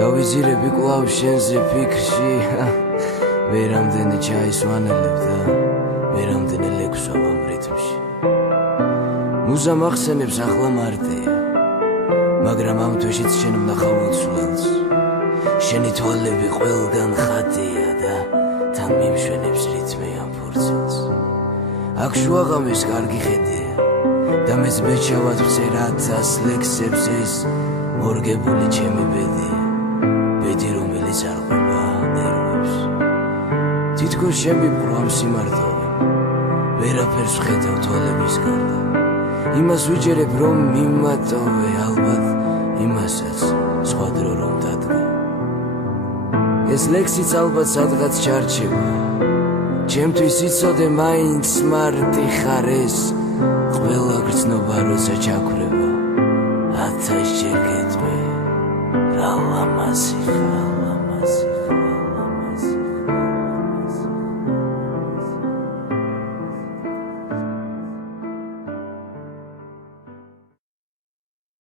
დავიზირები კვლავ შენზე ფიქრში ვერამდენი ჩაის ვანელებ და ვერამდენი ლექვსავ ამ რითმში მუზა მახსენებს ახლა მარტია მაგრამ ამ თვეშიც შენ ვნახავ უცვლელს შენი თვალები ყველგან ხატია და თან მიმშვენებს რითმი ამ ფურცელს აქ შუაღამის კარგი ხედია და მეც ბეჭავად ვწერა 100 ლექსებს ეს მორგებული ჩემი ბედია ბედი რომელიც არ ყვება ნერვებს თითქოს შემიპყრო ამ სიმართლე ვერაფერს ვხედავ თვალების გარდა იმას ვიჯერებ რომ მიმატოვე ალბათ იმასაც სხვა დრო რომ დადგა ეს ლექსიც ალბათ სადღაც ჩარჩება ჩემთვის იცოდე მაინც მარტი ხარ ეს ყველა გრძნობა როცა ჩაქვრება 1000 ჯერ გეტყვი რა ლამაზი ხარ